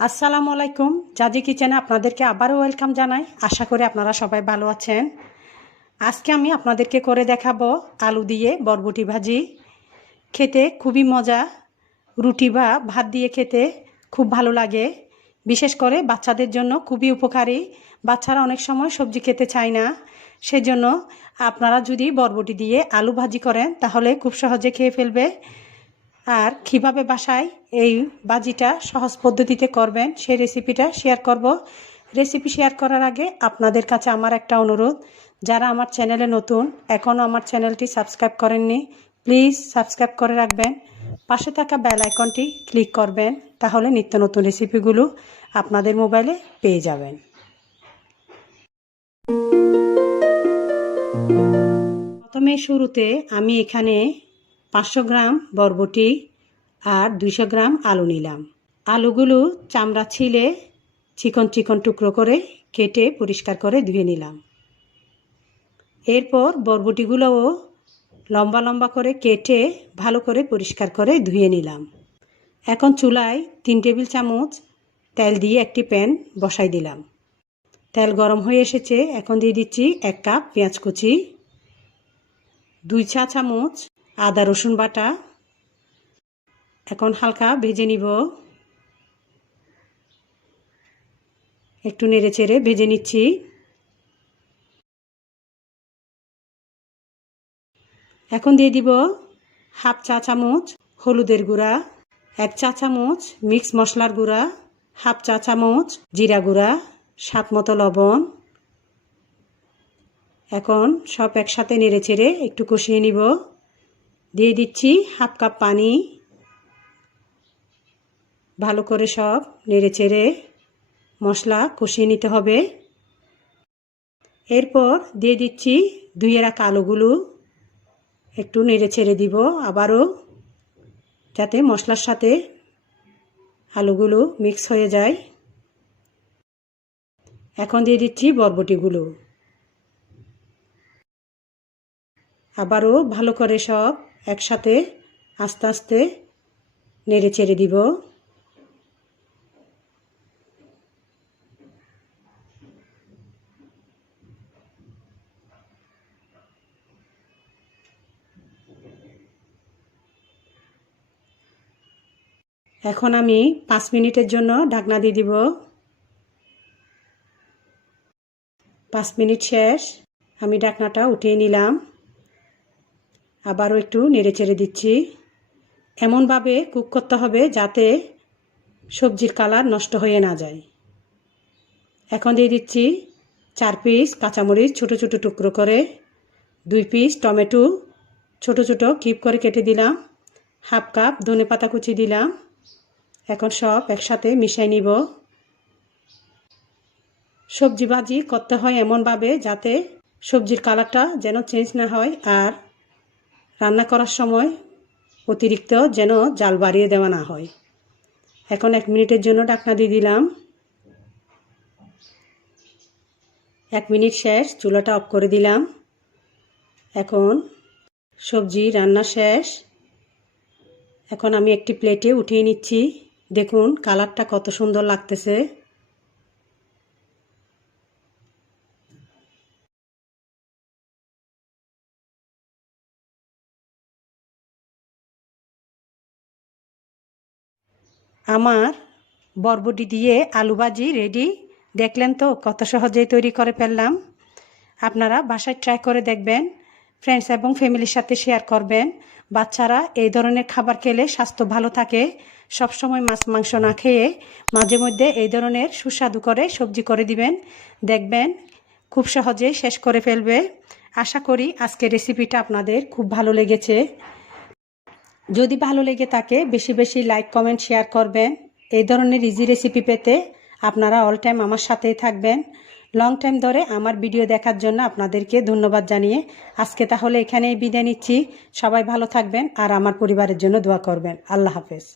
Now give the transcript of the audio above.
আসসালামু আলাইকুম। জাজি কিচেনে আপনাদেরকে আবারও ওয়েলকাম জানাই। আশা করি আপনারা সবাই ভালো আছেন। আজকে আমি আপনাদেরকে করে দেখাবো আলু দিয়ে বরবটি ভাজি। খেতে খুবই মজা, রুটি বা ভাত দিয়ে খেতে খুব ভালো লাগে। বিশেষ করে বাচ্চাদের জন্য খুবই উপকারী। বাচ্চারা অনেক সময় সবজি খেতে চায় না, সেজন্য আপনারা যদি বরবটি দিয়ে আলু ভাজি করেন তাহলে খুব সহজে খেয়ে ফেলবে। আর কিভাবে বাসায় এই ভাজিটা সহজ পদ্ধতিতে করবেন সেই রেসিপিটা শেয়ার করব। রেসিপি শেয়ার করার আগে আপনাদের কাছে আমার একটা অনুরোধ, যারা আমার চ্যানেলে নতুন এখনও আমার চ্যানেলটি সাবস্ক্রাইব করেননি, প্লিজ সাবস্ক্রাইব করে রাখবেন। পাশে থাকা বেল আইকনটি ক্লিক করবেন, তাহলে নিত্য নতুন রেসিপিগুলো আপনাদের মোবাইলে পেয়ে যাবেন। প্রথমে শুরুতে আমি এখানে 500 গ্রাম বরবটি আর 200 গ্রাম আলু নিলাম। আলুগুলো চামড়া ছিলে চিকন চিকন টুকরো করে কেটে পরিষ্কার করে ধুয়ে নিলাম। এরপর বরবটিগুলোও লম্বা লম্বা করে কেটে ভালো করে পরিষ্কার করে ধুয়ে নিলাম। এখন চুলায় 3 টেবিল চামচ তেল দিয়ে একটি প্যান বসাই দিলাম। তেল গরম হয়ে এসেছে, এখন দিয়ে দিচ্ছি 1 কাপ পেঁয়াজ কুচি, 2 চা চামচ আদা রসুন বাটা। এখন হালকা ভেজে নিব, একটু নেড়ে চেড়ে ভেজে নিচ্ছি। এখন দিয়ে দিব 1/2 চা চামচ হলুদের গুঁড়া, 1 চা চামচ মিক্স মশলার গুঁড়া, 1/2 চা চামচ জিরা গুঁড়া, স্বাদ মতো লবণ। এখন সব একসাথে নেড়ে চেড়ে একটু কষিয়ে নিব। দিয়ে দিচ্ছি 1/2 কাপ পানি। ভালো করে সব নেড়ে চেড়ে মশলা কষিয়ে নিতে হবে। এরপর দিয়ে দিচ্ছি ধুয়ে রাখা আলুগুলো, একটু নেড়ে ছেড়ে দিব আবারও, যাতে মশলার সাথে আলুগুলো মিক্স হয়ে যায়। এখন দিয়ে দিচ্ছি বরবটিগুলো, আবারও ভালো করে সব একসাথে আস্তে আস্তে নেড়ে ছেড়ে দিব। এখন আমি 5 মিনিটের জন্য ঢাকনা দিয়ে দিব। 5 মিনিট শেষ, আমি ঢাকনাটা উঠিয়ে নিলাম। আবারও একটু নেড়ে চেড়ে দিচ্ছি। এমনভাবে কুক করতে হবে যাতে সবজির কালার নষ্ট হয়ে না যায়। এখন দিয়ে দিচ্ছি 4 পিস কাঁচামরিচ ছোটো ছোটো টুকরো করে, 2 পিস টমেটো ছোটো ছোটো কিউব করে কেটে দিলাম, 1/2 কাপ ধনেপাতা কুচি দিলাম। এখন সব একসাথে মিশিয়ে নিব। সবজি ভাজি করতে হয় এমনভাবে যাতে সবজির কালারটা যেন চেঞ্জ না হয়, আর রান্না করার সময় অতিরিক্ত যেন জাল বাড়িয়ে দেওয়া না হয়। এখন 1 মিনিটের জন্য ঢাকনা দিয়ে দিলাম। 1 মিনিট শেষ, চুলাটা অফ করে দিলাম। এখন সবজি রান্না শেষ। এখন আমি একটি প্লেটে উঠিয়ে নিচ্ছি। দেখুন কালারটা কত সুন্দর লাগতেছে। আমার বরবটি দিয়ে আলু ভাজি রেডি। দেখলেন তো কত সহজেই তৈরি করে ফেললাম। আপনারা বাসায় ট্রাই করে দেখবেন, ফ্রেন্ডস এবং ফ্যামিলির সাথে শেয়ার করবেন। বাচ্চারা এই ধরনের খাবার খেলে স্বাস্থ্য ভালো থাকে। সবসময় মাছ মাংস না খেয়ে মাঝে মধ্যে এই ধরনের সুস্বাদু করে সবজি করে দিবেন, দেখবেন খুব সহজেই শেষ করে ফেলবে। আশা করি আজকের রেসিপিটা আপনাদের খুব ভালো লেগেছে। যদি ভালো লেগে থাকে বেশি বেশি লাইক কমেন্ট শেয়ার করবেন। এই ধরনের ইজি রেসিপি পেতে আপনারা অল টাইম আমার সাথেই থাকবেন। লং টাইম ধরে আমার ভিডিও দেখার জন্য আপনাদেরকে ধন্যবাদ জানিয়ে আজকে তাহলে এখানেই বিদায় নিচ্ছি। সবাই ভালো থাকবেন আর আমার পরিবারের জন্য দোয়া করবেন। আল্লাহ হাফেজ।